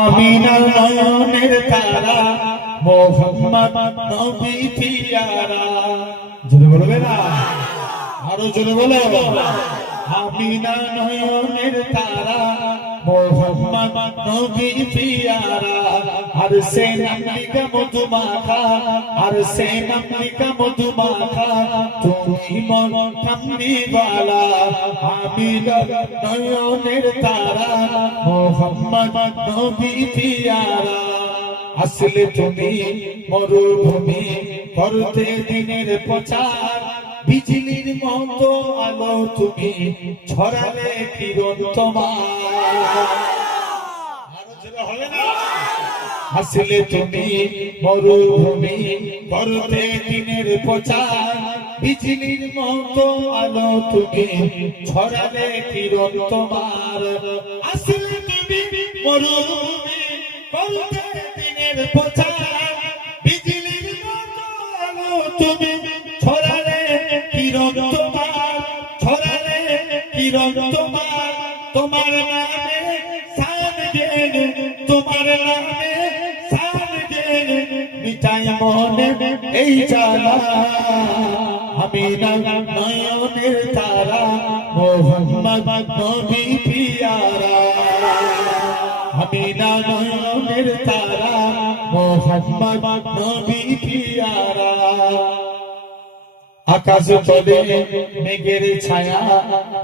আমিনার নয়নের তারা মোহাম্মদ নবী পিয়ারা। জোরে বলবে না, আরো জোরে বলো। আমিনার নয়নের তারা মোহাম্মদ নবী পিয়ারা। আর সে নামলিকা মধুমাখা, আর সে নামলিকা মধুমাখা, তুমি মন কামনিওয়ালা। আমিনার নয়নের তারা মোহাম্মদ নবী পিয়ারা। আসলে তুমি মরুভূমি করতে দিনের প্রচার, বিজলির মতো আলো তুমি ছড়ালে কিরণ তোমার। আসলে তুমি মরুভূমি করতে দিনের প্রচার, বিজলির মতো আলো তুমি ছড়ালে কিরণ তোমার। আসলে তুমি মরুভূমি করতে দিনের প্রচার, বিজলির মতো আলো তুমি ছড়ালে কিরণ তোমার, ছড়ালে কিরণ তোমার। তোমার নামে সান গেল, তোমার নামে সান গেল, মিটাই মনে এই জ্বালা। আমিনার নয়নের তারা মোহাম্মদ নবী পিয়ারা। আমিনার নয়নের তারা মোহাম্মদ নবী পিয়ারা। আকাশ তলে মেঘের ছায়া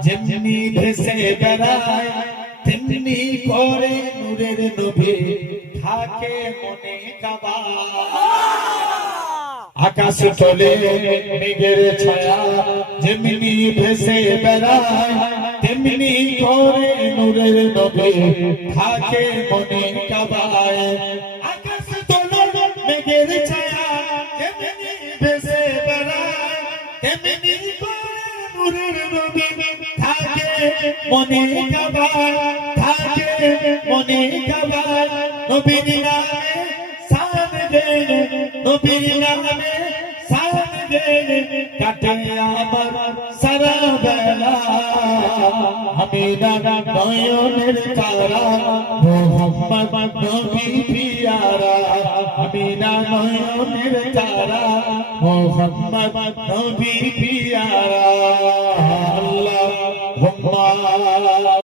যেমনি ভেসে বেড়ায়, তেমনি করে নূরের নবী থাকে মনে কাবা। আকাশ তলে মেঘের ছায়া যেমনি ভেসে বেড়ায়, তেমনি করে নূরের নবী থাকে মনে কাবায়। আকাশ তলে মেঘের ছায়া যেমনি ভেসে বেড়ায়, তেমনি করে নূরের নবী থাকে মনে কাবায়, থাকে মনে কাবায়। নবীর নামে সান গেল, নবীর নামে সান গেল, কাটে আমার সারা বেলা। আমিনার নয়নের তারা মোহাম্মদ নবী পিয়ারা। আমিনার নয়নের তারা মোহাম্মদ নবী পিয়ারা। আল্লাহুম্মা